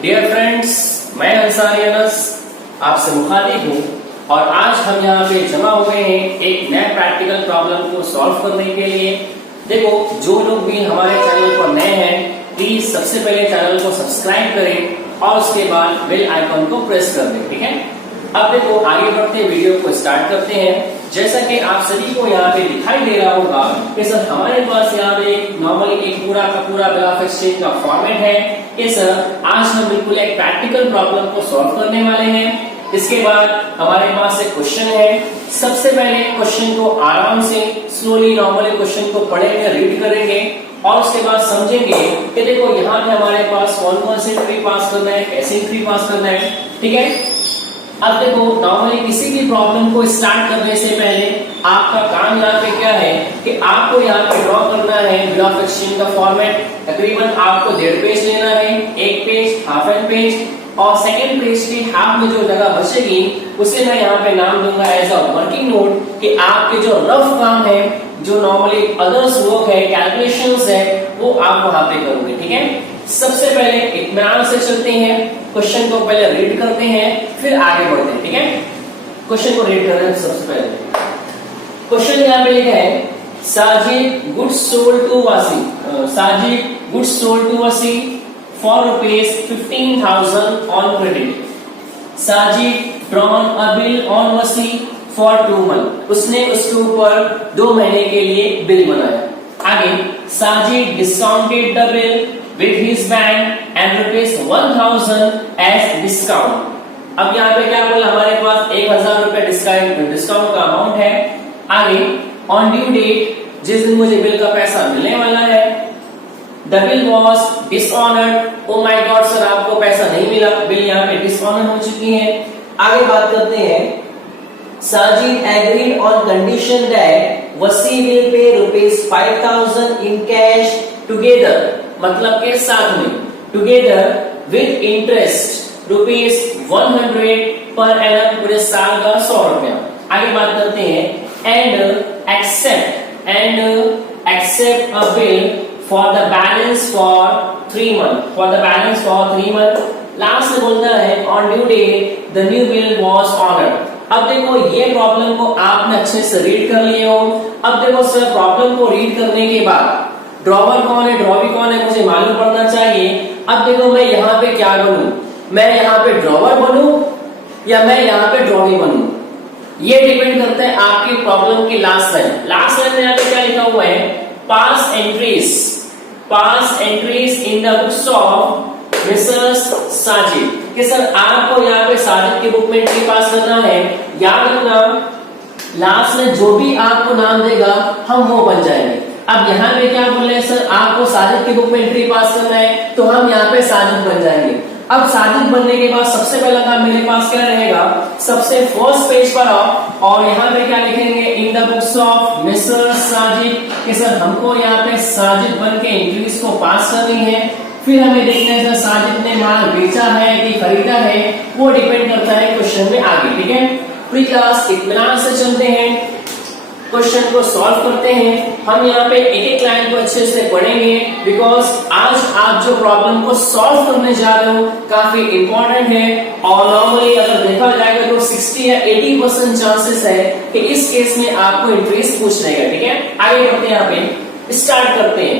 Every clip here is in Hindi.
डियर फ्रेंड्स, मैं अंसारी अनस आपसे मुखातिब हूँ और आज हम यहाँ पे जमा हो गए हैं एक नए प्रैक्टिकल प्रॉब्लम को सॉल्व करने के लिए। देखो, जो लोग भी हमारे चैनल पर नए हैं प्लीज सबसे पहले चैनल को सब्सक्राइब करें और उसके बाद बेल आइकन को प्रेस कर दें। ठीक है, अब देखो आगे बढ़ते वीडियो को स्टार्ट करते हैं। जैसा कि आप सभी को यहाँ पे दिखाई दे रहा होगा कि सर हमारे पास यहाँ पे नॉर्मली एक पूरा का पूरा बिल ऑफ एक्सचेंज का फॉर्मेट है कि सर आज हम बिल्कुल एक प्रैक्टिकल प्रॉब्लम को सॉल्व करने वाले हैं। इसके बाद हमारे पास एक क्वेश्चन है। सबसे पहले क्वेश्चन को आराम से स्लोली नॉर्मली क्वेश्चन को पढ़ेंगे, रीड करेंगे और उसके बाद समझेंगे कि देखो यहाँ पे हमारे पास कौन कौन से ट्री पास करना है, कैसे ट्री पास करना है। ठीक है, अब देखो नॉर्मली किसी भी प्रॉब्लम को स्टार्ट करने से पहले आपका काम यहाँ पे क्या है कि आपको यहाँ पे ड्रॉ करना है बिल ऑफ एक्सचेंज का फॉर्मेट। तकरीबन आपको 1.5 पेज लेना है, एक पेज, हाफ एन पेज और सेकेंड पेज की हाफ में जो जगह बचेगी उसे मैं यहाँ पे नाम दूंगा एज अ वर्किंग नोट कि आपके जो रफ काम है, जो नॉर्मली अदर्स वर्क है, कैलकुलेशंस है, वो आप वहां पे करोगे। ठीक है, सबसे पहले इत्मीनान से चलते हैं, क्वेश्चन को पहले रीड करते हैं फिर आगे बढ़ते हैं। ठीक है, क्वेश्चन को रीड कर रहे हैं। सबसे पहले क्वेश्चन यहाँ पे लिखा है साजिद गुड्स सोल्ड टू वसी, साजिद गुड्स सोल्ड टू वसी for rupees 15,000 on credit. Sajid drawn a bill on वसी for 2 months. उसने उसके ऊपर 2 महीने के लिए बिल बनाया। आगे Sajid discounted the bill with his bank and rupees 1,000 as discount. अब यहाँ पे क्या बोला, हमारे पास 1,000 रुपए डिस्काउंट का अमाउंट है। आगे on due date, जिस दिन मुझे बिल का पैसा मिलने वाला है, The bill was dishonored. Oh my God sir, आपको पैसा नहीं मिला, बिल यहाँ पे डिसऑनर हो चुकी है। आगे बात करते हैं, Sajid agreed on condition that वसी will pay rupees 5,000 in cash together, मतलब के साथ में, together with interest rupees 100 per annum, पूरे साल का 100 रुपया। आगे बात करते हैं and accept a bill for the balance for 3 months, for the balance for 3 months। Last में बोलता है on due date the new bill was honored। अब देखो ये प्रॉब्लम को आपने अच्छे से रीड कर लिए हो। अब देखो सर, प्रॉब्लम को रीड करने के बाद ड्रॉवर कौन है, ड्रॉवी कौन है, मुझे मालूम पड़ना चाहिए। अब देखो मैं यहाँ पे क्या बनूं, मैं यहाँ पे ड्रॉवर बनूं या मैं यहाँ पे ड्रॉवी बनूं, ये डिपेंड करता है आपकी प्रॉब्लम की लास्ट लाइन। लास्ट लाइन में यहाँ पे क्या लिखा हुआ है, pass entries in the books of mrs Sajid, कि सर आपको यहाँ पे साजिद की बुक में एंट्री पास करना है। याद रखना, लास्ट में जो भी आपको नाम देगा हम वो बन जाएंगे। अब यहाँ पे क्या बोल रहे हैं सर, आपको साजिद की बुक में एंट्री पास करना है तो हम यहाँ पे साजिद बन जाएंगे। अब साजिद बनने के बाद सबसे पहला काम मेरे पास क्या रहेगा, सबसे फर्स्ट पेज पर आओ और यहाँ पे क्या लिखेंगे, इन the books of mister Sajid, कि सर हमको यहाँ पे साजिद बन के एंट्रीज को पास करनी है। फिर हमें देखना है सर साजिद ने माल बेचा है कि खरीदा है, वो डिपेंड करता है क्वेश्चन में आगे। ठीक है, प्री क्लास इत्मीनान से चलते हैं, क्वेश्चन को सॉल्व करते हैं। हम यहाँ पे एक एक लाइन को अच्छे से पढ़ेंगे बिकॉज आज आप जो प्रॉब्लम को सॉल्व करने जा रहे हो काफी इंपॉर्टेंट है और नॉर्मली अगर देखा जाएगा तो 60 या 80% चांसेस है कि इस केस में आपको इंटरेस्ट पूछ लेगा। ठीक है, आगे बढ़ते हैं, यहाँ पे स्टार्ट करते हैं।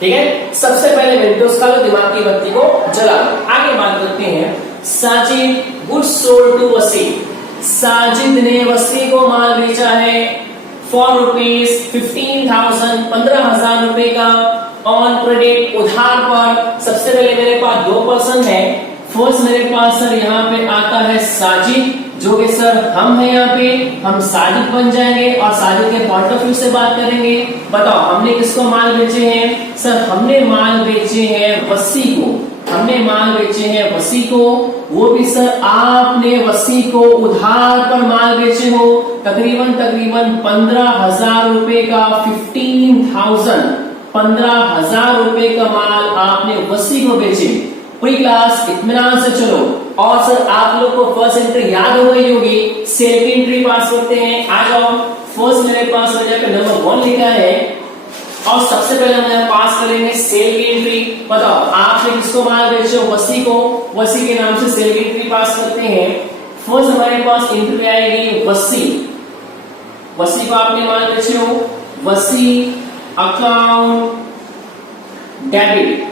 ठीक है, सबसे पहले विंडोज का दिमाग की बत्ती को जला दो। आगे बात करते हैं, साजिद गुड्स सोल्ड टू वसी, साजिद ने वसी को माल बेचा है फॉर रुपीज 15,000, 15,000 रुपए का ऑन क्रेडिट, उधार पर। सबसे पहले मेरे पास 2 पर्सन है। फर्स्ट मेरे पास सर यहाँ पे आता है साजिद, जो कि सर हम है, यहाँ पे हम साजिद बन जाएंगे और साजिद के पॉइंट ऑफ व्यू से बात करेंगे। बताओ हमने किसको माल बेचे हैं, सर हमने माल बेचे हैं वसी को, हमने माल बेचे हैं वसी को, वो भी सर आपने वसी को उधार पर माल बेचे हो, तकरीबन 15,000 रुपए का, 15,000 रुपए का माल आपने वसी को बेचे। पूरी क्लास इत्मीनान से चलो। और सर आप लोग को फर्स्ट एंट्री याद हो गई होगी, सेल की एंट्री पास करते हैं। आ जाओ, फर्स्ट मेरे पास वजह पे नंबर 1 लिखा है और सबसे पहले हम यहाँ पास करेंगे सेल की एंट्री। बताओ आपने किसको माल बेचे हो, वसी को, वसी के नाम से सेल की एंट्री पास करते हैं। फर्स्ट हमारे पास एंट्री आएगी वसी, वसी को आपने माल बेचे हो, Wasi account debit,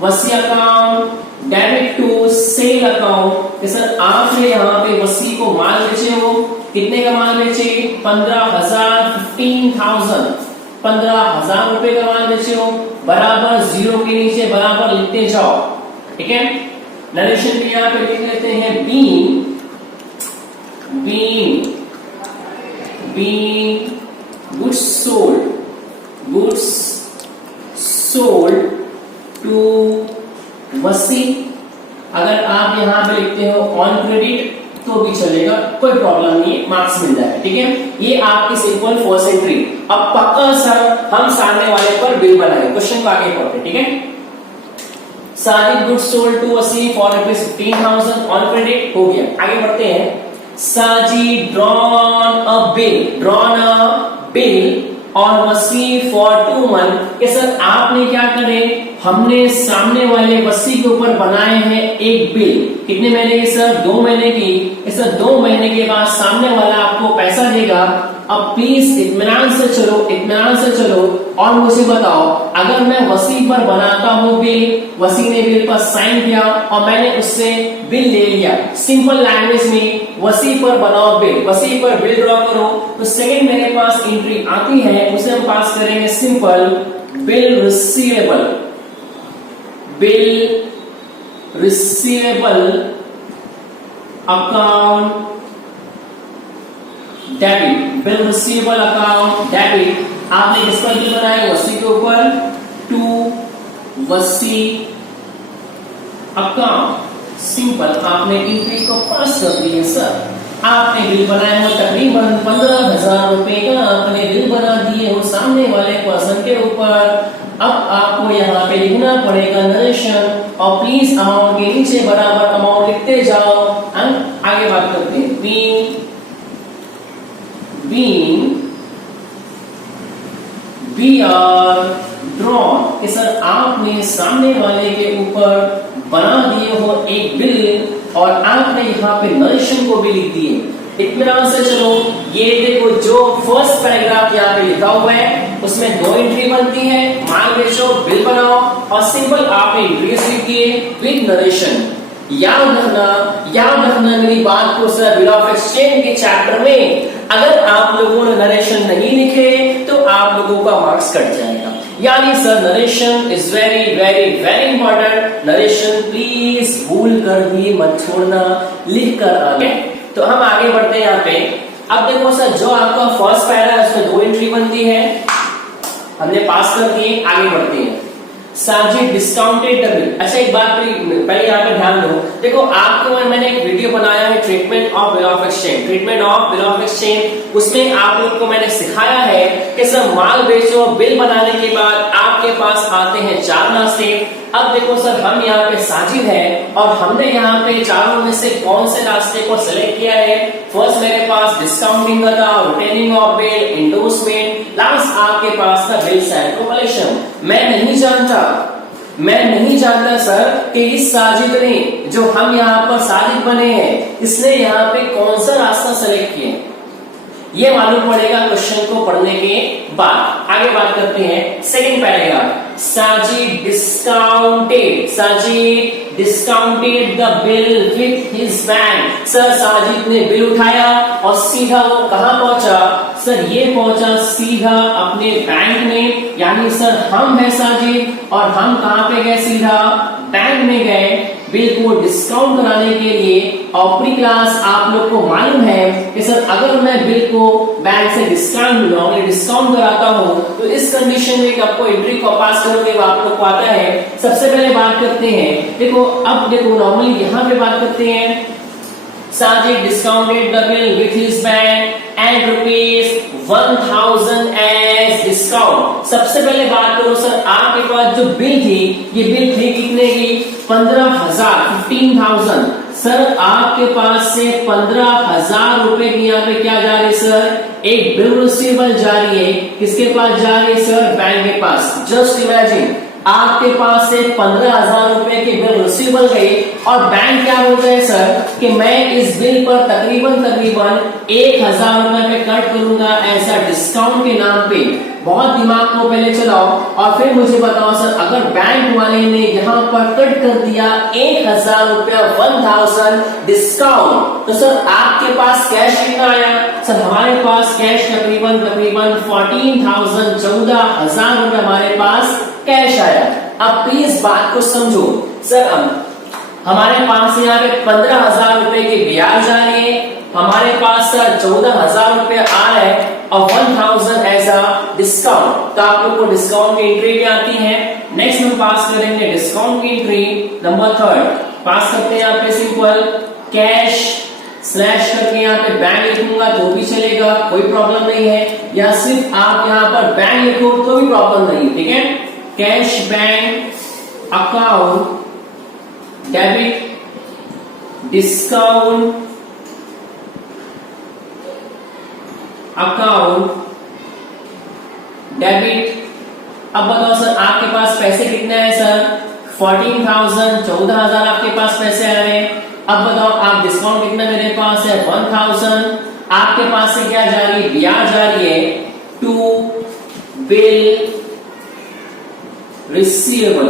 Wasi account debit to sale account. Sir आपने यहाँ पे वसी को माल बेचे हो, कितने का माल बेचे, 15,000, 15,000, 15,000 रुपए का माल बेचे हो, बराबर जीरो के नीचे बराबर लिखते जाओ, ठीक है। नरेशन पे यहाँ पे लिख लेते हैं being, being, being goods sold, goods sold to Wasi. अगर आप यहाँ पे लिखते हो ऑन क्रेडिट तो भी चलेगा, कोई प्रॉब्लम नहीं है, मार्क्स मिल जाएगा, ठीक है। ये आपकी सिंपल फर्स्ट एंट्री। अब पक्का सर हम सामने वाले पर बिल बनाएंगे, क्वेश्चन को आगे पढ़ते, ठीक है। साजिद गुड्स सोल्ड टू वसी फॉर ₹15,000 ऑन क्रेडिट, हो गया। आगे बढ़ते हैं। साजिद ड्रॉन अ बिल, ड्रॉन अ बिल और वसी फॉर 2 मंथ। कि सर आपने क्या करे, हमने सामने वाले वसी के ऊपर बनाए हैं एक बिल, कितने महीने की सर, 2 महीने की। सर 2 महीने के बाद सामने वाला आपको पैसा देगा। अब प्लीज इत्मीनान से चलो, इत्मीनान से चलो और मुझे बताओ, अगर मैं वसी पर बनाता हूँ बिल, वसी ने बिल पर साइन किया और मैंने उससे बिल ले लिया, सिंपल लैंग्वेज में वसी पर बनाओ बिल, वसी पर बिल ड्रॉ करो, तो सेकंड मेरे पास एंट्री आती है, उसे हम पास करेंगे simple bill receivable, bill receivable account debit, bill receivable account debit. आपने किस पर बिल बनाया, वसी के ऊपर, टू वसी अकाउंट, सिंपल आपने एंट्री को पास कर दी है। सर आपने बिल बनाया हो तकरीबन 15,000 रुपए का, आपने बिल बना दिए हो सामने वाले पर्सन के ऊपर। अब आपको यहाँ पे लिखना पड़ेगा नरेशन और प्लीज अमाउंट के नीचे बराबर अमाउंट लिखते जाओ। आगे बात करते हैं। बी आर ड्रॉन, सर आपने सामने वाले के ऊपर बना दिए हो एक बिल और आपने यहाँ पे नरेशन को भी लिख दिए। इत्मीनान से चलो, ये देखो जो फर्स्ट पैराग्राफ यहाँ पे लिखा हुआ है उसमें 2 एंट्री बनती है, माल बेचो, बिल बनाओ और सिंपल आपने एंट्रीज लिखिए विद नरेशन। याद रखना मेरी बात को सर, बिल ऑफ एक्सचेंज के चैप्टर में अगर आप लोगों ने नरेशन नहीं लिखे तो आप लोगों का मार्क्स कट जाएगा। यानी sir narration is very very very important. Narration please भूल कर भी मत छोड़ना, लिख कर आगे। तो हम आगे बढ़ते हैं यहाँ पे। अब देखो सर जो आपका फर्स्ट पैरा है उसमें 2 एंट्री बनती है, हमने पास कर दिए। आगे बढ़ते हैं। Sajid discounted the bill. अच्छा एक बात पहले यहाँ पे ध्यान दो, देखो आपको मैंने एक वीडियो बनाया है treatment of bill of exchange, treatment of bill of exchange. उसमें आप लोग को मैंने सिखाया है कि सर माल बेचो, बिल बनाने के बाद आपके पास आते हैं 4 रास्ते। अब देखो सर हम यहाँ पे साजिद है और हमने यहाँ पे चारों में से कौन से रास्ते को सिलेक्ट किया है। फर्स्ट मेरे पास डिस्काउंटिंग का था, retaining of bill, endorsement, last आपके पास था बिल साइड को कलेक्शन। मैं नहीं जानता सर कि इस साजिद ने, जो हम यहाँ पर साजिद बने हैं, इसने यहाँ पे कौन सा रास्ता सेलेक्ट किया, ये मालूम पड़ेगा क्वेश्चन को पढ़ने के बाद। आगे बात करते हैं second paragraph. Sajid discounted the bill with his bank. Sir Sajid ने बिल उठाया और सीधा वो कहां पहुंचा, सर ये पहुंचा सीधा अपने बैंक में। यानी सर हम है साजिद और हम कहां पे गए, सीधा बैंक में गए बिल को डिस्काउंट कराने के लिए। और प्री क्लास आप लोग को मालूम है कि सर अगर मैं बिल को बैंक से डिस्काउंट कराता हूं तो इस कंडीशन में आपको एंट्री को पास करोगे, वो आप लोग को आता है। सबसे पहले बात करते हैं, देखो अब देखो नॉर्मली यहाँ पे बात करते हैं Sajid discounted the bill with his bank and ₹1,000 as discount. सबसे पहले बात करो सर आपके पास जो बिल थी, ये बिल थी कितने की, 15,000। सर आपके पास से 15,000 रुपए की यहाँ पे क्या जा रही सर, एक बिल रिसीवेबल जा रही है, किसके पास जा रही है सर? बैंक के पास। जस्ट इमेजिन आपके पास से 15,000 रुपए की बिल रिसीवेबल गई और बैंक क्या बोलता है सर कि मैं इस बिल पर तकरीबन 1,000 रुपए पे कट करूंगा ऐसा डिस्काउंट के नाम पे। बहुत दिमाग को पहले चलाओ और फिर मुझे बताओ सर, अगर बैंक वाले ने यहाँ पर कट कर दिया 1,000 रुपया 1,000 डिस्काउंट, तो सर आपके पास कैश कितना आया? सर हमारे पास कैश तकरीबन 14,000 14,000 रुपए हमारे पास कैश आया। अब प्लीज बात को समझो सर, हमारे पास यहाँ पे 15,000 रुपए की ब्याज आ रही है, हमारे पास सर 14,000 रुपए आ रहा है और 1,000 एज अ डिस्काउंट। तो आप लोग को डिस्काउंट की एंट्री भी आती है। नेक्स्ट हम पास करेंगे डिस्काउंट की एंट्री नंबर 3 पास करते हैं यहाँ पे सिंपल कैश स्लैश करके यहाँ पे बैंक लिखूंगा तो भी चलेगा, कोई प्रॉब्लम नहीं है, या सिर्फ आप यहाँ पर बैंक लिखो तो भी प्रॉब्लम नहीं, ठीक है। Cash bank account debit discount account debit. अब बताओ सर आपके पास पैसे कितने हैं सर? 14,000 14,000 आपके पास पैसे आ रहे हैं। अब बताओ आप डिस्काउंट कितना मेरे पास है? 1,000। आपके पास से क्या जा रही है? ब्याज जा रही है टू बिल रिसीवेबल।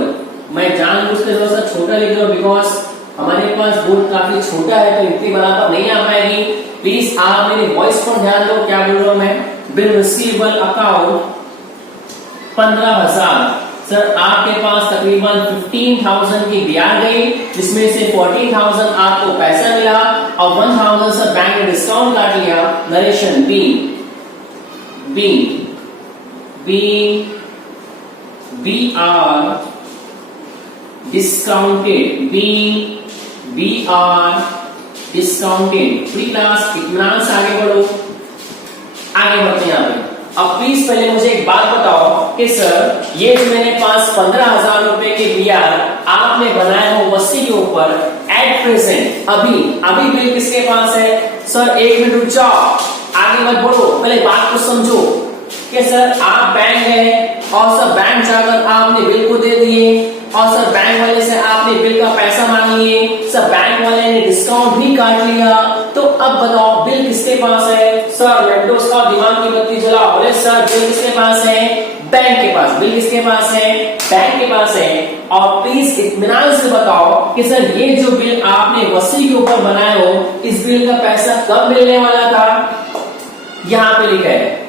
मैं जानबूझकर थोड़ा सा छोटा लिख रहा हूं बिकॉज हमारे पास बोर्ड काफी छोटा है तो इतनी बराबर नहीं आ पाएगी। प्लीज आप मेरी वॉइस पर ध्यान दो, क्या बोल रहा हूं मैं? Bill receivable account 15,000। सर आपके पास तकरीबन 15,000 की ब्याज गई, जिसमें से 14,000 आपको पैसा मिला और 1,000 सर बैंक ने डिस्काउंट काट लिया। Narration B B B B R discounted B R discounted. Pre class इत्मीनान से आगे बढ़ो, आगे बढ़ते हैं यहाँ पे। अब प्लीज पहले मुझे एक बात बताओ कि सर ये जो मेरे पास 15,000 रुपए के ब्याज आपने बनाया हो वसी के ऊपर एट प्रेजेंट अभी बिल किसके पास है? सर एक मिनट रुक जाओ, आगे मत बढ़ो, पहले बात को समझो कि सर आप बैंक गए और सर बैंक जाकर आपने बिल को दे दिए और सर बैंक वाले से आपने बिल का पैसा मांग लिए, सर बैंक वाले ने डिस्काउंट भी काट लिया। तो अब बताओ बिल किसके पास है? सर लैपटॉप का दिमाग की बत्ती जलाओ, बोले सर बिल किसके पास है? बैंक के पास। बिल किसके पास है? बैंक के पास है। और प्लीज इत्मीनान से बताओ कि सर ये जो बिल आपने वसी के ऊपर बनाए हो, इस बिल का पैसा कब मिलने वाला था? यहाँ पे लिखा है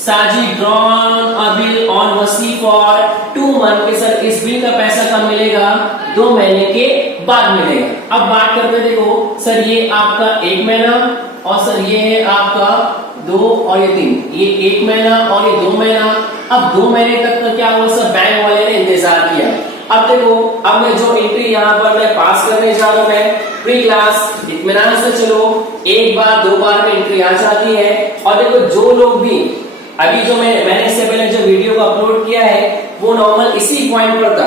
Sajid drawn a bill on वसी फॉर 2 मंथ के सर इस बिल का पैसा कब मिलेगा? 2 महीने के बाद मिलेगा। अब बात करते हैं, देखो सर ये आपका 1 महीना और सर ये है आपका 2 और ये 3, ये 1 महीना और ये 2 महीना। अब 2 महीने तक का क्या हुआ सर? बैंक वाले ने इंतजार किया। अब देखो अब मैं जो एंट्री यहाँ पर मैं पास करने जा रहा हूं, मैं प्री क्लास इत्मीनान से चलो, एक बार 2 बार में एंट्री आ जाती है। और देखो जो लोग भी अभी जो मैंने इससे पहले जो वीडियो को अपलोड किया है वो नॉर्मल इसी पॉइंट पर था,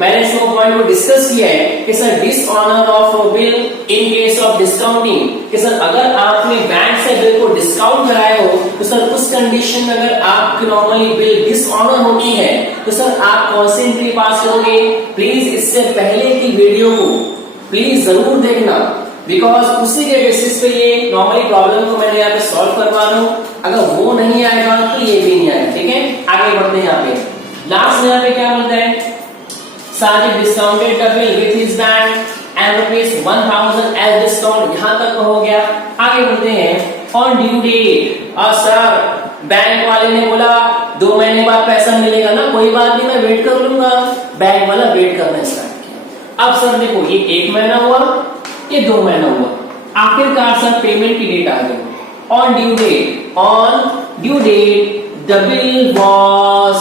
मैंने इस पॉइंट को डिस्कस किया है कि sir dishonour of bill in case of discounting, कि सर अगर आपने बैंक से बिल को डिस्काउंट कराया हो तो सर उस कंडीशन में अगर आपकी नॉर्मली बिल डिसऑनर होती है तो सर आप कौन सी एंट्री पास करोगे? प्लीज इससे पहले की वीडियो को प्लीज जरूर देखना, बिकॉज उसी के बेसिस पे ये नॉर्मली प्रॉब्लम को मैंने यहाँ पे सॉल्व करवा रहा हूँ। अगर वो नहीं आएगा तो ये भी नहीं आएगा, ठीक है। आगे बढ़ते हैं यहाँ पे लास्ट में यहाँ पे क्या बोलते हैं? Sajid discounted the bill with his bank and ₹1,000 as discount. यहाँ तक हो गया। आगे बढ़ते हैं ऑन ड्यू डेट। और सर बैंक वाले ने बोला 2 महीने बाद पैसा मिलेगा ना, कोई बात नहीं मैं वेट कर लूंगा। बैंक वाला वेट करना स्टार्ट किया। अब सर देखो ये 1 महीना हुआ, ये 2 महीना हुआ, आखिरकार सर पेमेंट की डेट आ गई। On due date the bill was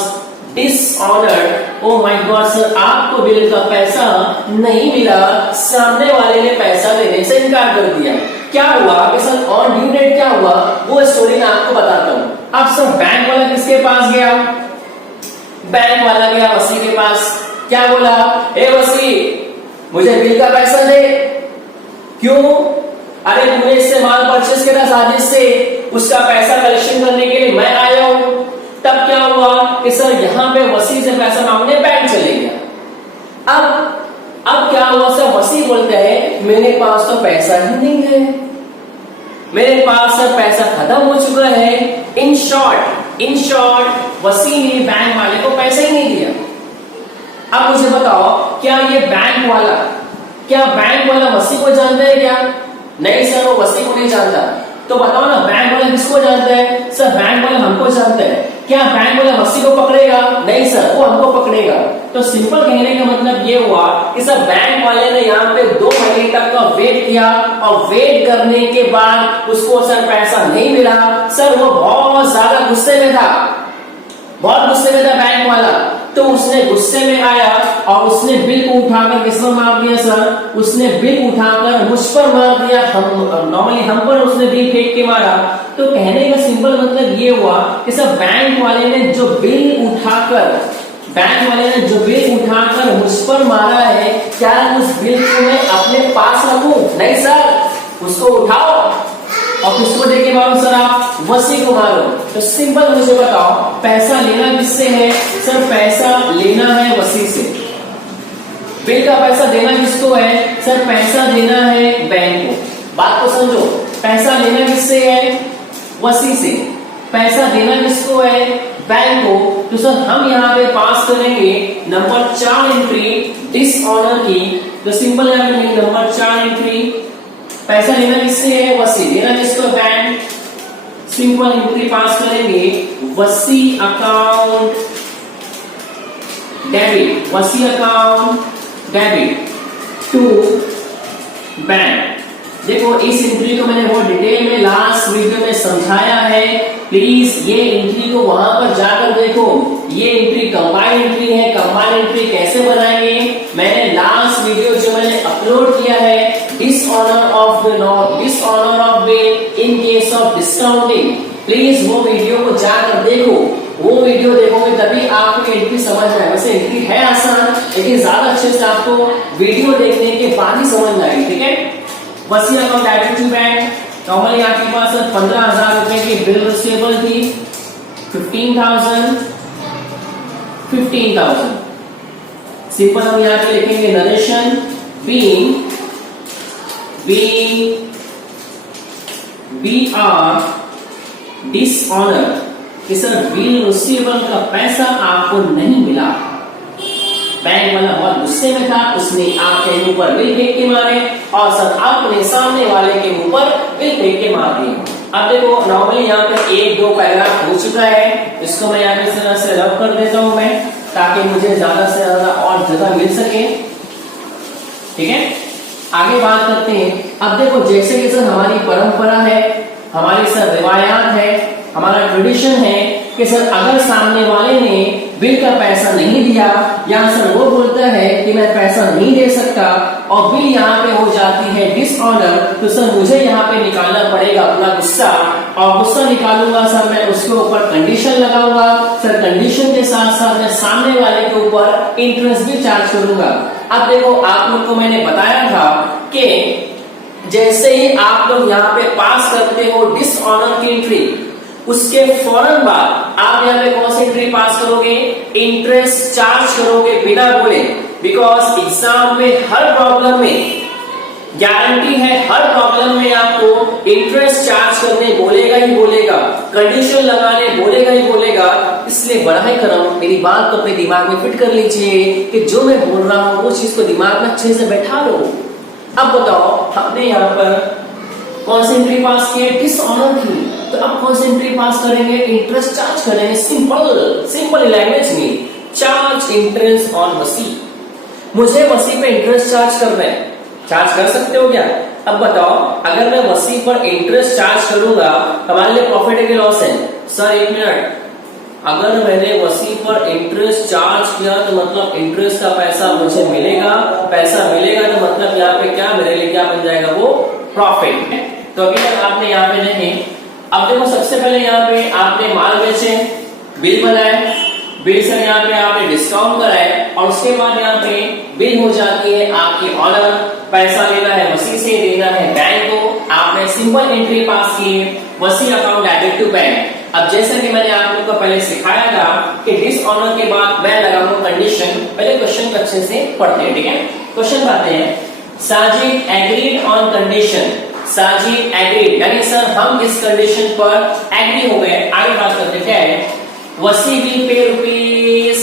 dishonoured. Oh my god sir आपको बिल का पैसा नहीं मिला, सामने वाले ने पैसा देने से इनकार कर दिया। क्या हुआ कि सर ऑन ड्यू डेट क्या हुआ वो स्टोरी मैं आपको बताता हूं। अब सर बैंक वाला किसके पास गया? बैंक वाला गया वसी के पास। क्या बोला? ए वसी मुझे बिल का पैसा दे। क्यों? अरे तूने इससे माल परचेस किया साजिद से उसका पैसा कलेक्शन करने के लिए मैं आया हूं, तब क्या हुआ कि सर यहां पे वसी से पैसा मांगने बैंक चले गया। अब क्या हुआ सर, वसी बोलते हैं मेरे पास तो पैसा ही नहीं है, मेरे पास सर पैसा खत्म हो चुका है। इन शॉर्ट वसी ने बैंक वाले को पैसा ही नहीं दिया। अब मुझे बताओ क्या बैंक वाला वसी को जानता है क्या? नहीं सर, वो वसी को नहीं जानता। तो बताओ ना, बैंक वाला किसको जानता है? सर बैंक वाला हमको जानता है। क्या बैंक वाला वसी को पकड़ेगा? नहीं सर, वो हमको पकड़ेगा। तो सिंपल कहने का मतलब ये हुआ कि सर बैंक वाले ने यहाँ पे 2 महीने तक का वेट किया और वेट करने के बाद उसको सर पैसा नहीं मिला। सर वो बहुत ज्यादा गुस्से में था, बैंक वाला। तो उसने गुस्से में आया और उसने बिल को उठाकर किस पर मार दिया सर? उसने बिल उठाकर मुझ पर मार दिया। नॉर्मली हम पर उसने बिल फेंक के मारा। तो कहने का सिंपल मतलब ये हुआ कि सर बैंक वाले ने जो बिल उठाकर मुझ पर मारा है, क्या उस बिल को मैं अपने पास रखूं? नहीं सर, उसको उठाओ और किसको देके मारो सर? आप वसी को मारो। तो सिंपल मुझे बताओ, पैसा लेना किससे है? सर पैसा लेना है वसी से। बिल का पैसा देना किसको है? सर पैसा देना है बैंक को। बात को समझो, पैसा लेना किससे है? वसी से। पैसा देना किसको है? बैंक को। तो सर हम यहाँ पे पास करेंगे नंबर 4 एंट्री डिसऑनर की। तो सिंपल यहाँ पे नंबर 4 एंट्री, पैसा लेना किससे है? वसी। देना किसको? बैंक। सिंपल एंट्री पास करेंगे, वसी account debit, Wasi account debit to bank. देखो इस एंट्री को मैंने बहुत डिटेल में लास्ट वीडियो में समझाया है, प्लीज ये एंट्री को वहां पर जाकर देखो। ये एंट्री कंबाइंड एंट्री है। कंबाइंड एंट्री कैसे बनाएंगे मैंने लास्ट वीडियो जो मैंने अपलोड किया है, dishonour of bill in case of discounting. Please वो वीडियो को जाकर देखो। वो वीडियो देखोगे तभी आपको एंट्री समझ में आए। वैसे एंट्री है आसान, लेकिन ज्यादा अच्छे से आपको वीडियो देखने के बाद ही समझ में आएगी। ठीक है, Wasi account debit to bank. Normally आपके पास 15,000 रुपए की बिल रिसीवेबल थी, 15,000। सिंपल हम यहाँ पे लिखेंगे narration being we are dishonour कि सर बिल रिसीवेबल का पैसा आपको नहीं मिला। बैंक वाला बहुत गुस्से में था, उसने आपके ऊपर बिल फेंक के मारे और सर आपने सामने वाले के ऊपर बिल फेंक के मार दिए। अब देखो नॉर्मली यहाँ पे 1-2 पैराग्राफ हो चुका है, इसको मैं यहाँ पे इस तरह से रब कर देता हूं मैं, ताकि मुझे ज्यादा से ज्यादा और जगह मिल सके। ठीक है, आगे बात करते हैं। अब देखो जैसे कि सर हमारी परंपरा है, हमारी सर रिवायात है, हमारा ट्रेडिशन है कि सर अगर सामने वाले ने बिल का पैसा नहीं दिया या सर वो बोलता है कि मैं पैसा नहीं दे सकता और बिल यहाँ पे हो जाती है डिसऑनर, तो सर मुझे यहाँ पे निकालना पड़ेगा अपना गुस्सा, और गुस्सा निकालूंगा सर मैं उसके ऊपर कंडीशन लगाऊंगा। सर कंडीशन के साथ साथ मैं सामने वाले के ऊपर इंटरेस्ट भी चार्ज करूंगा। अब देखो आप लोग को मैंने बताया था कि जैसे ही आप लोग यहाँ पे पास करते हो डिसऑनर की एंट्री, उसके फौरन बाद आप यहाँ पे कौन सी एंट्री पास करोगे? इंटरेस्ट चार्ज करोगे बिना बोले। बिकॉज एग्जाम में हर प्रॉब्लम में गारंटी है, हर प्रॉब्लम में आपको इंटरेस्ट चार्ज करने बोलेगा ही बोलेगा, कंडीशन लगाने बोलेगा ही बोलेगा। इसलिए बढ़ाई करम मेरी बात को अपने दिमाग में फिट कर लीजिए कि जो मैं बोल रहा हूँ वो चीज को दिमाग में अच्छे से बैठा लो। अब बताओ हमने यहाँ पर कौन सी एंट्री पास की है? डिसऑनर की। तो अब कौन सी एंट्री पास करेंगे? इंटरेस्ट चार्ज करेंगे। सिंपल लैंग्वेज में चार्ज इंटरेस्ट ऑन वसी। मुझे वसी पे इंटरेस्ट चार्ज करना है, चार्ज कर सकते हो क्या? अब बताओ अगर मैं वसी पर इंटरेस्ट चार्ज करूंगा हमारे लिए प्रॉफिट है कि लॉस है? सर एक मिनट, अगर मैंने वसी पर इंटरेस्ट चार्ज किया तो मतलब इंटरेस्ट का पैसा मुझे मिलेगा, पैसा मिलेगा तो मतलब यहाँ पे क्या मेरे लिए क्या बन जाएगा? वो प्रॉफिट है। तो अभी तक आपने यहाँ पे देखें, अब देखो सबसे पहले यहाँ पे आपने माल बेचे, बिल बनाए, बिल से यहाँ पे आपने डिस्काउंट कराए और उसके बाद यहाँ पे बिल हो जाती है आपकी ऑर्डर। पैसा लेना है वसी से, देना है बैंक को। आपने सिंपल एंट्री पास किए, वसी अकाउंट डेबिट टू बैंक। अब जैसा कि मैंने आप लोग को पहले सिखाया था कि डिसऑनर के बाद मैं लगाऊंगा कंडीशन। पहले क्वेश्चन को अच्छे से पढ़ते हैं, ठीक है। क्वेश्चन आते हैं, Sajid agreed on condition. Sajid agreed यानी सर हम इस कंडीशन पर एग्री हो गए। आगे बात करते क्या है, वसी will pay rupees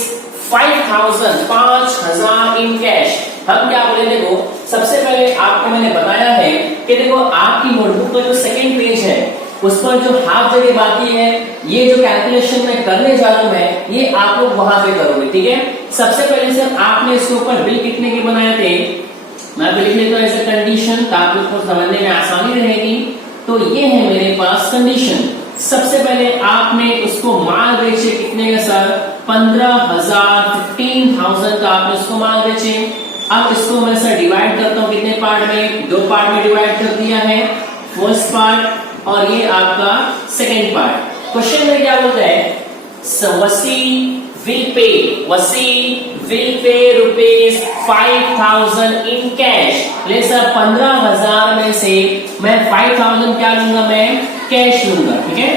5,000 in cash. हम क्या बोले, देखो सबसे पहले आपको मैंने बताया है कि देखो आपकी नोटबुक का जो सेकंड पेज है उस पर जो हाफ जगह बाकी है, ये जो कैलकुलेशन मैं करने जा रहा हूं मैं, ये आप लोग वहां पे करोगे, ठीक है। सबसे पहले सर आपने इसके ऊपर बिल कितने के बनाए थे, मैं बिल लिख लेता हूं ऐसे कंडीशन, तो आप लोग को समझने में आसानी रहेगी। तो ये है मेरे पास कंडीशन। सबसे पहले आपने उसको माल बेचे कितने का सर, 15,000 का आपने उसको माल बेचे। अब इसको मैं सर डिवाइड करता हूं कितने पार्ट में, 2 पार्ट में डिवाइड कर दिया है, फर्स्ट पार्ट और ये आपका सेकेंड पार्ट। क्वेश्चन में क्या बोलता है, वसी will pay rupees 5,000 in cash. ले सर 15,000 में से मैं 5,000 क्या लूंगा, मैं कैश लूंगा, ठीक है।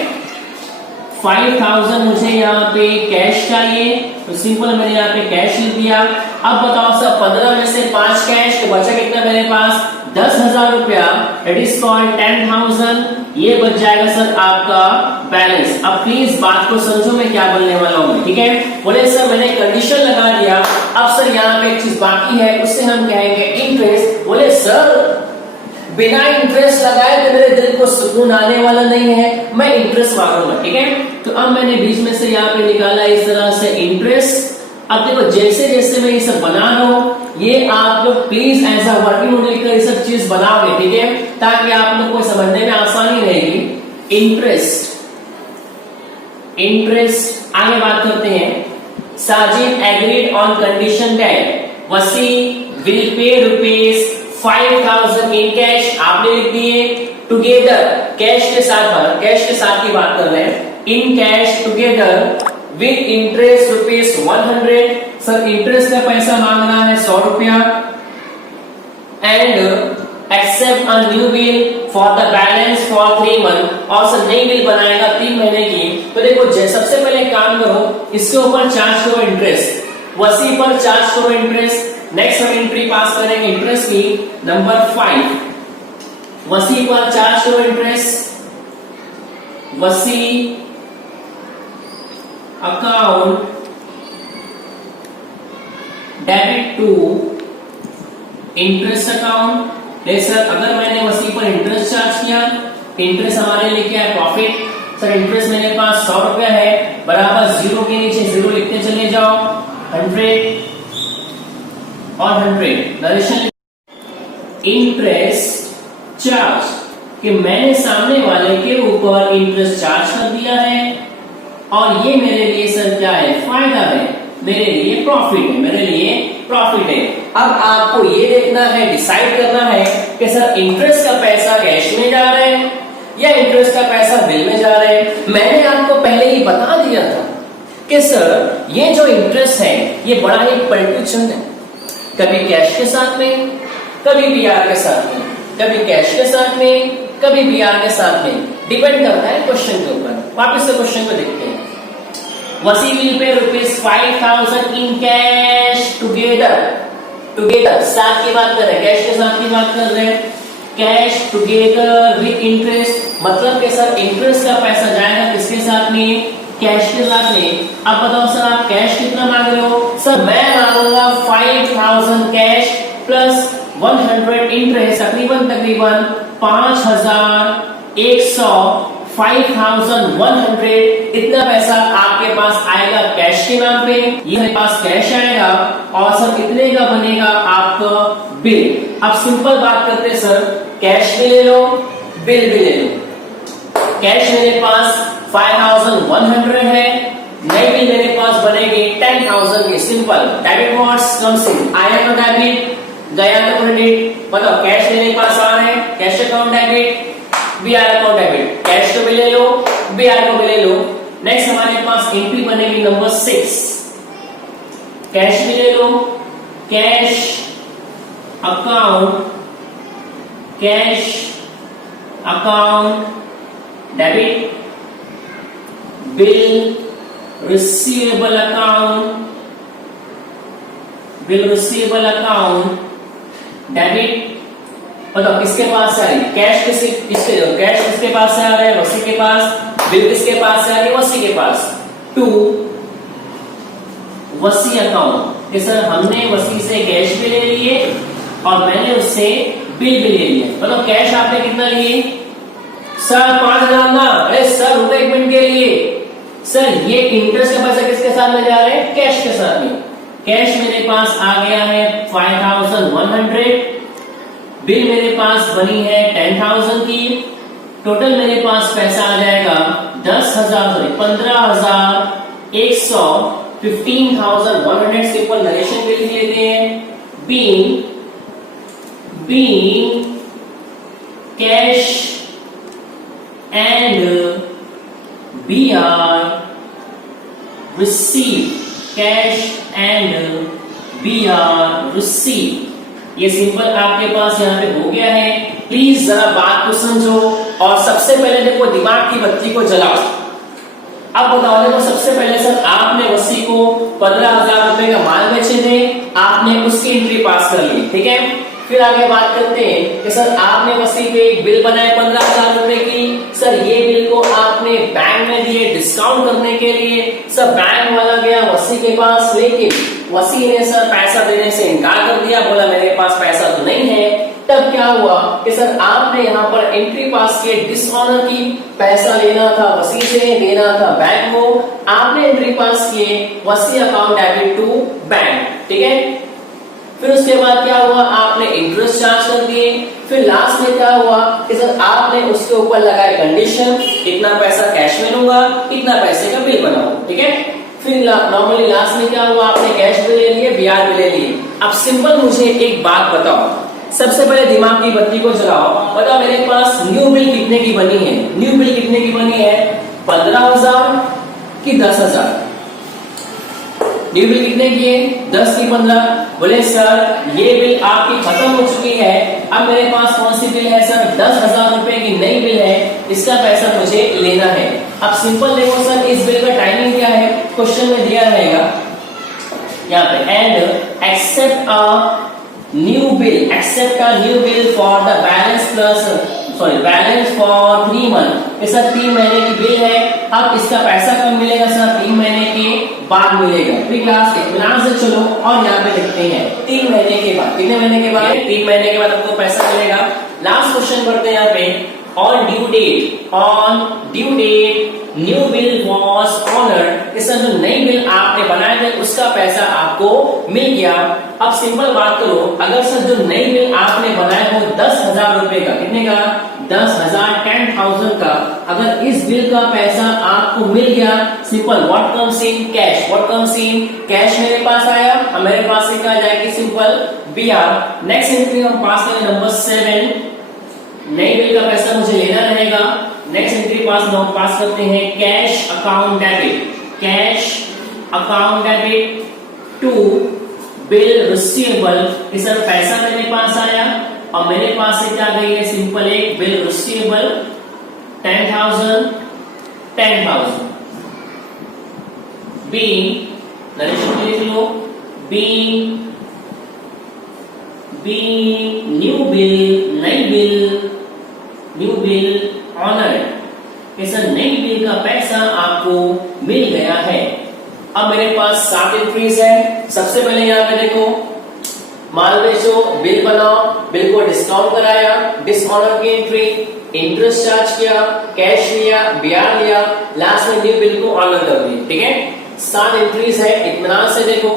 5,000 मुझे यहाँ पे कैश चाहिए, तो सिंपल मैंने यहाँ पे कैश लिख दिया। अब बताओ सर 15 में से 5 कैश, तो बचा कितना मेरे पास, 10,000 रुपया, इट इज कॉल्ड 10,000। ये बच जाएगा सर आपका बैलेंस। अब प्लीज बात को समझो मैं क्या बोलने वाला हूँ, ठीक है। बोले सर मैंने कंडीशन लगा दिया, अब सर यहाँ पे एक चीज बाकी है, उससे हम कहेंगे इंटरेस्ट। बोले सर बिना इंटरेस्ट लगाए तो मेरे दिल को सुकून आने वाला नहीं है, मैं इंटरेस्ट मांगूंगा, ठीक है। तो अब मैंने बीच में से यहाँ पे निकाला इस तरह से इंटरेस्ट। अब देखो जैसे जैसे मैं ये सब बना रहा हूं, ये आप लोग please as a working note लिखकर ये सब चीज बनाओगे, ठीक है, ताकि आप लोग को समझने में आसानी रहेगी। इंटरेस्ट आगे बात करते हैं, Sajid agreed on condition that Wasi will pay rupees 5,000 in cash. आपने लिख दिए टुगेदर, कैश के साथ की बात कर रहे हैं, in cash together with interest rupees 100। Sir interest का पैसा मांगना है 100 रुपया, and accept a new bill for the balance for 3 month. और सर नई बिल बनाएगा 3 महीने की। तो देखो सबसे पहले काम करो, इसके ऊपर चार्ज करो इंटरेस्ट, वसी पर चार्ज करो इंटरेस्ट। नेक्स्ट हम एंट्री पास करेंगे इंटरेस्ट की, नंबर 5, वसी पर चार्ज करो interest, Wasi account debit to interest account. Sir अगर मैंने वसी पर इंटरेस्ट चार्ज किया, इंटरेस्ट हमारे लिए क्या है, प्रॉफिट। सर इंटरेस्ट मेरे पास 100 रुपया है, बराबर 0 के नीचे 0 लिखते चले जाओ, 100 और 100 नरेशन। इंटरेस्ट चार्ज कि मैंने सामने वाले के ऊपर इंटरेस्ट चार्ज कर दिया है, और ये मेरे लिए सर क्या है, फायदा है, मेरे लिए प्रॉफिट है। अब आपको ये देखना है, डिसाइड करना है कि सर इंटरेस्ट का पैसा कैश में जा रहा है या इंटरेस्ट का पैसा बिल में जा रहा है। मैंने आपको पहले ही बता दिया था कि सर ये जो इंटरेस्ट है ये बड़ा ही पलटूचंद है, कभी कैश के साथ में, कभी बीआर के साथ में, कभी कैश के साथ में, कभी बीआर के साथ में, डिपेंड करता है क्वेश्चन के ऊपर। वापस से क्वेश्चन को देखते हैं, वसी will pay rupees 5,000 in cash together साथ की बात कर रहे हैं, कैश के साथ की बात कर रहे हैं, कैश टुगेदर विद इंटरेस्ट। मतलब कि सर इंटरेस्ट का पैसा जाएगा किसके साथ में, कैश के साथ में। अब बताओ सर आप कैश कितना मांग रहे हो, सर मैं मांगूंगा 5,000 कैश प्लस 100 इंटरेस्ट, तकरीबन 5,100, 5,100 इतना पैसा आपके पास आएगा कैश के नाम पे, ये मेरे पास कैश आएगा। और सर कितने का बनेगा आपका बिल। अब सिंपल बात करते हैं सर, कैश भी ले लो, बिल भी ले लो। कैश मेरे पास 5,100 है, नई बिल मेरे पास बनेगी 10,000 की। Simple debit what's comes in, आया तो डेबिट, गया तो क्रेडिट। बताओ कैश मेरे पास आ रहा है, cash account debit, BR account debit, cash को भी ले लो, बीआर को भी ले लो। नेक्स्ट हमारे पास एंट्री बनेगी नंबर 6, कैश भी ले लो, cash account, cash account debit, bill receivable account, bill receivable account debit. बताओ किसके पास से आ रही है? कैश कैश किसके पास से आ रहा है? वसी के पास। बिल किसके पास से आ रही है? वसी के पास। टू वसी अकाउंट कि सर हमने वसी से कैश भी ले लिए और मैंने उससे बिल भी ले लिया। मतलब कैश आपने कितना लिए? सर 5,000 ना। अरे सर रुको एक मिनट के लिए। सर ये इंटरेस्ट का पैसा किसके साथ में जा रहे हैं? कैश के साथ में। कैश मेरे पास आ गया है 5,100, बिल मेरे पास बनी है 10,000 की। टोटल मेरे पास पैसा आ जाएगा 15,100, 15,100। सिंपल नरेशन के लिए लेते हैं। being cash and BR received, cash and BR received। ये सिंपल आपके पास यहाँ पे हो गया है। प्लीज जरा बात को समझो और सबसे पहले देखो दिमाग की बत्ती को जलाओ। अब बताओ देखो सबसे पहले सर आपने वसी को 15,000 रुपए का माल बेचे थे, आपने उसकी एंट्री पास कर ली, ठीक है। फिर आगे बात करते हैं कि सर आपने वसी पे एक बिल बनाए 15,000 रुपए की। सर ये बिल को आपने बैंक में दिए डिस्काउंट करने के लिए। सर बैंक वाला गया वसी के पास, लेकिन वसी ने सर पैसा देने से इनकार कर दिया, बोला मेरे पास पैसा तो नहीं है। तब क्या हुआ कि सर आपने यहाँ पर एंट्री पास किए डिसऑनर की। पैसा लेना था वसी से, देना था बैंक को। आपने एंट्री पास किए वसी अकाउंट डेबिट टू बैंक, ठीक है। फिर उसके बाद क्या हुआ? आपने इंटरेस्ट चार्ज कर दिए। फिर लास्ट में क्या हुआ कि सर आपने उसके ऊपर लगाए कंडीशन, इतना पैसा कैश में लूंगा, इतना पैसे का बिल बनाओ, ठीक है। फिर नॉर्मली लास्ट में क्या हुआ? आपने कैश भी ले लिए, BR भी ले लिए। अब सिंपल मुझे एक बात बताओ, सबसे पहले दिमाग की बत्ती को जलाओ। बताओ मेरे पास न्यू बिल कितने की बनी है? न्यू बिल कितने की बनी है? 15,000 की 10,000? न्यू बिल कितने की है? 10 की 15। बोले सर ये बिल आपकी खत्म हो चुकी है, अब मेरे पास कौन सी बिल है? सर 10,000 रुपए की नई बिल है, इसका पैसा मुझे लेना है। अब सिंपल देखो सर इस बिल का टाइमिंग क्या है? क्वेश्चन में दिया रहेगा यहाँ पे, and accept a new bill for the balance for 3 month. Sir 3 महीने की बिल है। अब इसका पैसा कब मिलेगा? सर 3 महीने के बाद मिलेगा। फिर क्लास इत्मीनान से चलो और यहाँ पे लिखते हैं 3 महीने के बाद। कितने महीने के बाद? 3 महीने के बाद आपको पैसा मिलेगा। लास्ट क्वेश्चन पढ़ते हैं यहाँ पे, on due date new bill was honoured. Sir जो नई बिल आपने बनाए थे उसका पैसा आपको मिल गया। अब सिंपल बात करो, अगर सर जो नई बिल आपने बनाए हो 10,000 रुपए का, कितने का? 10,000, 10,000 का, अगर इस बिल का पैसा आपको मिल गया, simple what comes in? Cash मेरे पास आया। अब मेरे पास से क्या जाएगी? Simple BR। नेक्स्ट एंट्री हम पास करें नंबर 7, नई बिल का पैसा मुझे लेना रहेगा। नेक्स्ट एंट्री पास करते हैं cash account debit to bill receivable. Sir पैसा मेरे पास आया और मेरे पास से क्या गई है? सिंपल एक बिल रिसीवेबल 10,000। बीइंग नरेशन लिख लो, being new bill honoured. Sir नई बिल का पैसा आपको मिल गया है। अब मेरे पास 7 एंट्रीज है। सबसे पहले यहाँ पे देखो, माल बेचो, बिल बनाओ, बिल को डिस्काउंट कराया, डिसऑनर की एंट्री, इंटरेस्ट चार्ज किया, कैश लिया, BR लिया, लास्ट में न्यू बिल को ऑनर कर दिया, ठीक है। 7 एंट्रीज है। इत्मीनान से देखो।